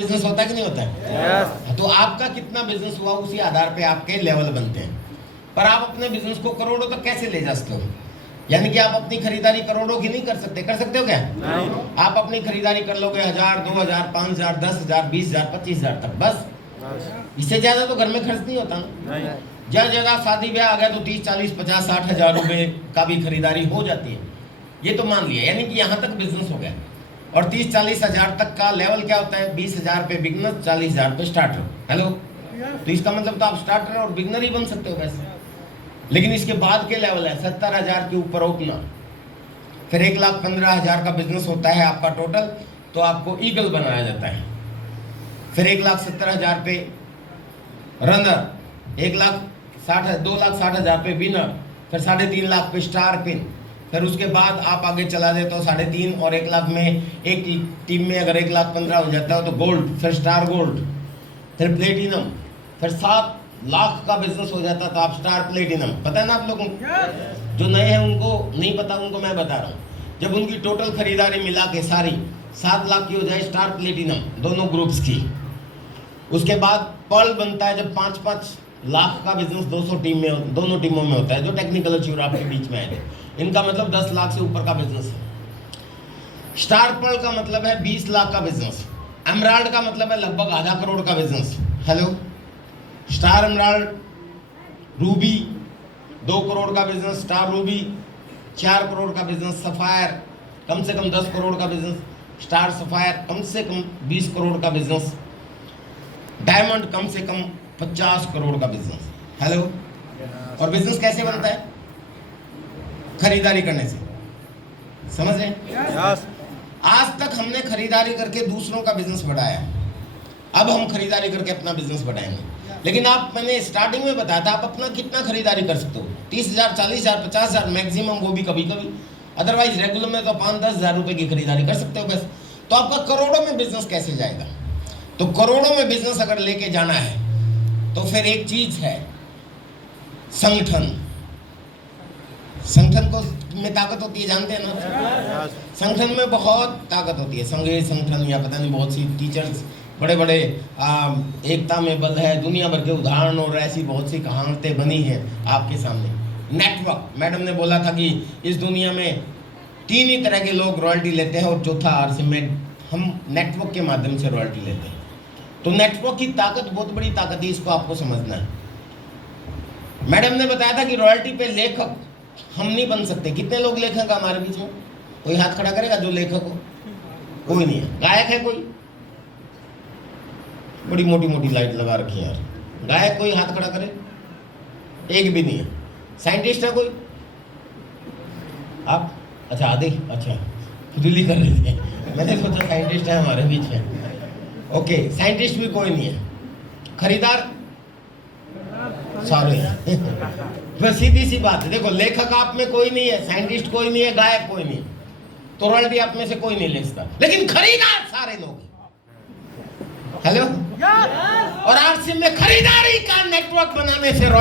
Business होता है कि नहीं होता है? yes. तो आपका कितना बिजनेस हुआ उसी आधार पे आपके लेवल बनते हैं। पर आप अपने बिजनेस को करोड़ों तक कैसे ले जा सकते हो? यानी कि आप अपनी खरीदारी करोड़ों की नहीं कर सकते। कर सकते हो क्या? नहीं। आप अपनी खरीदारी कर लोगे 1000, 2000, 5000, 10,000, 20,000, 25,000 तक, बस। इससे ज्यादा तो घर में खर्च नहीं होता ना। जगह जगह शादी ब्याह आ गया तो 30, 40, 50, 60,000 रुपए का भी खरीदारी हो जाती है। ये तो मान लिया, यानी कि यहाँ तक बिजनेस हो गया। और 30-40 हजार तक का लेवल क्या होता है? 20,000 पे बिगनर, 40,000 पे स्टार्टर। हेलो, तो इसका मतलब तो आप स्टार्टर और बिगनर ही बन सकते हो वैसे। लेकिन इसके बाद के लेवल है 70,000 के ऊपर ओपनर, फिर 1,15,000 का बिजनेस होता है आपका टोटल, तो आपको ईगल बनाया जाता है। फिर 1,70,000 पे रनर, 2,60,000 पे विनर, फिर 3.5 लाख पे स्टार पिन। फिर उसके बाद आप आगे चला जाए तो 3.5 और 1 लाख में एक टीम में अगर 1,15,000 हो जाता है तो गोल्ड, फिर स्टार गोल्ड, फिर प्लेटिनम, फिर 7 लाख का बिजनेस हो जाता तो आप स्टार प्लेटिनम। पता है ना आप लोगों को? जो नए हैं उनको नहीं पता, उनको मैं बता रहा हूँ। जब उनकी टोटल खरीदारी मिला के सारी 7 लाख की हो जाए स्टार प्लेटिनम दोनों ग्रुप्स की, उसके बाद पर्ल बनता है जब 5-5 लाख का बिजनेस 200 टीम में, दोनों टीमों में होता है। जो टेक्निकल अचीवर आपके बीच में आए थे, इनका मतलब 10 लाख से ऊपर का बिजनेस है। स्टार पर्ल का मतलब है 20 लाख का बिजनेस। एमराल्ड का मतलब है लगभग आधा करोड़ का business. Hello, star emerald, Ruby 2 crore का बिजनेस, स्टार रूबी 4 करोड़ का बिजनेस, सफायर कम से कम 10 करोड़ का बिजनेस, स्टार सफायर कम से कम 20 करोड़ का बिजनेस, डायमंड कम से कम 50 करोड़ का बिजनेस। हेलो, और बिजनेस कैसे बनता है? खरीदारी करने से। समझ रहे? आज तक हमने खरीदारी करके दूसरों का बिजनेस बढ़ाया, अब हम खरीदारी करके अपना बिजनेस बढ़ाएंगे। लेकिन आप, मैंने स्टार्टिंग में बताया था, आप अपना कितना खरीदारी कर सकते हो? 30,000, 40,000, 50,000 मैक्सिमम, वो भी कभी कभी। अदरवाइज रेगुलर में तो 5-10 हजार रुपए की खरीदारी कर सकते हो बस। तो आपका करोड़ों में बिजनेस कैसे जाएगा? तो करोड़ों में बिजनेस अगर लेके जाना है तो फिर एक चीज है, संगठन। संगठन को में ताकत होती है, जानते हैं ना? संगठन में बहुत ताकत होती है। संघीय संगठन या पता नहीं, बहुत सी टीचर्स बड़े बड़े एकता में बल है, दुनिया भर के उदाहरण और ऐसी बहुत सी कहावतें बनी हैं आपके सामने। नेटवर्क, मैडम ने बोला था कि इस दुनिया में 3 ही तरह के लोग रॉयल्टी लेते हैं और चौथा हम नेटवर्क के माध्यम से रॉयल्टी लेते हैं। तो नेटवर्क की ताकत बहुत बड़ी ताकत है, इसको आपको समझना है। मैडम ने बताया था कि रॉयल्टी पे लेखक हम नहीं बन सकते। कितने लोग लेखक हमारे बीच में? कोई हाथ खड़ा करेगा जो लेखक हो? कोई नहीं है। गायक है कोई? बड़ी मोटी मोटी लाइट लगा रखी है यार। गायक कोई हाथ खड़ा करे? एक भी नहीं है। साइंटिस्ट है कोई? आप? अच्छा, आधे? अच्छा, खुजली कर रहे थे, मैंने सोचा साइंटिस्ट है हमारे बीच में। ओके, साइंटिस्ट भी कोई नहीं है। खरीदार सारे हैं। सीधी सी बात है। देखो, लेखक आप में कोई नहीं है, साइंटिस्ट कोई नहीं है, गायक कोई नहीं है, तो रॉयल्टी आप में से कोई नहीं ले सकता। लेकिन खरीदार सारे लोग हैं। हेलो, और आरसी में खरीदारी का नेटवर्क बनाने से रॉयल्टी